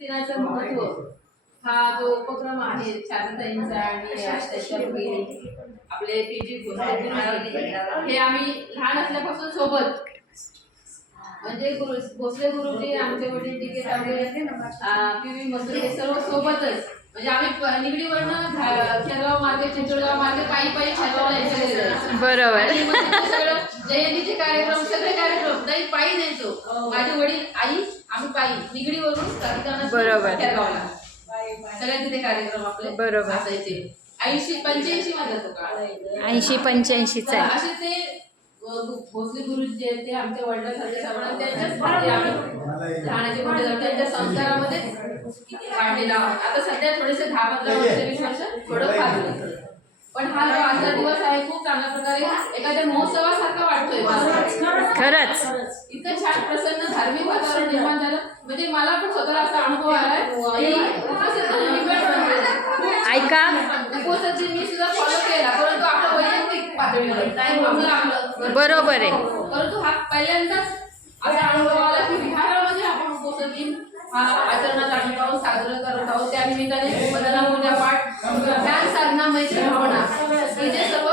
दिनाचं महत्त्व हा जो उपक्रम आहे शारदाताईंचा आणि त्याच्या आपले पीजी हे आम्ही लहान असल्यापासून सोबत म्हणजे भोसले गुरुजी आमचे वडील टिके पीवी मसुरे हे सर्व सोबतच म्हणजे आम्ही निगडीवरनं खेरगाव मार्गे चिंचोडगाव मार्गे पायी पायी खेरगावला यायचं बरोबर सगळं जयंतीचे कार्यक्रम सगळे कार्यक्रम नाही पायी न्यायचो माझे वडील आई आम्ही पायी निगडीवरून बरोबर खेरगावला सगळे तिथे कार्यक्रम आपले बरोबर असायचे 80-85 मध्ये तो काळ 80-85 चा असे ते भोसले गुरुजी जे ते आमच्या वडिलांसारखे सगळं त्यांच्याच लहानाचे मोठे त्यांच्या संस्कारामध्ये वाढलेला आता सध्या थोडेसे 10-15 वर्ष 20 वर्ष थोडं फार पण हा जो आजचा दिवस आहे खूप चांगल्या प्रकारे एखाद्या महोत्सवासारखा वाटतोय खरंच इतकं छान प्रसन्न धार्मिक वातावरण निर्माण झालं म्हणजे मला पण स्वतःला असा अनुभव आलाय ऐका उपवासाची मी सुद्धा फॉलो केला परंतु आपल्या वैयक्तिक पातळीवर टाइम बरोबर आहे परंतु हा पहिल्यांदाच असा अनुभव आला की विहारामध्ये आपण उपवासाची हा आचरणाचा अनुभव साजरा करत आहोत त्या निमित्ताने बदला पूजा पाठ ध्यान साधना मैत्री भावना हे जे सर्व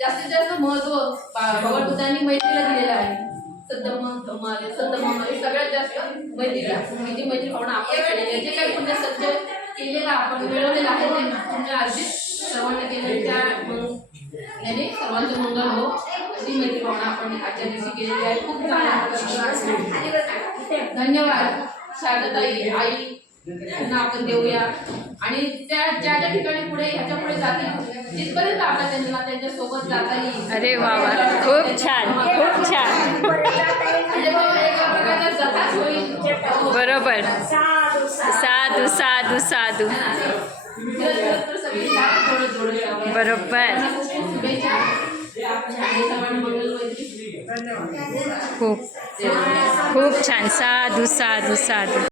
जास्तीत जास्त महत्व भगवान बुद्धांनी मैत्रीला दिलेलं आहे सत्तम सगळ्यात जास्त मैत्रीला ही जी मैत्री भावना आपल्याकडे जे काही पुण्य सत्य केलेला आपण मिळवलेलं आहे ते तुमच्या अर्जित सर्वांना केलं त्या याने सर्वांचं मंगल हो अशी मैत्री भावना आपण आजच्या दिवशी केलेली आहे खूप चांगला धन्यवाद शारदाताई आई त्यांना आपण देऊया आणि त्या ज्या ज्या ठिकाणी पुढे ह्याच्या पुढे जातील तिथपर्यंत आपल्या त्यांना त्यांच्या सोबत जाता येईल अरे वा वा खूप छान खूप छान बरोबर साधू साधू साधू बरोबर खूप खूप छान साधू साधू साधू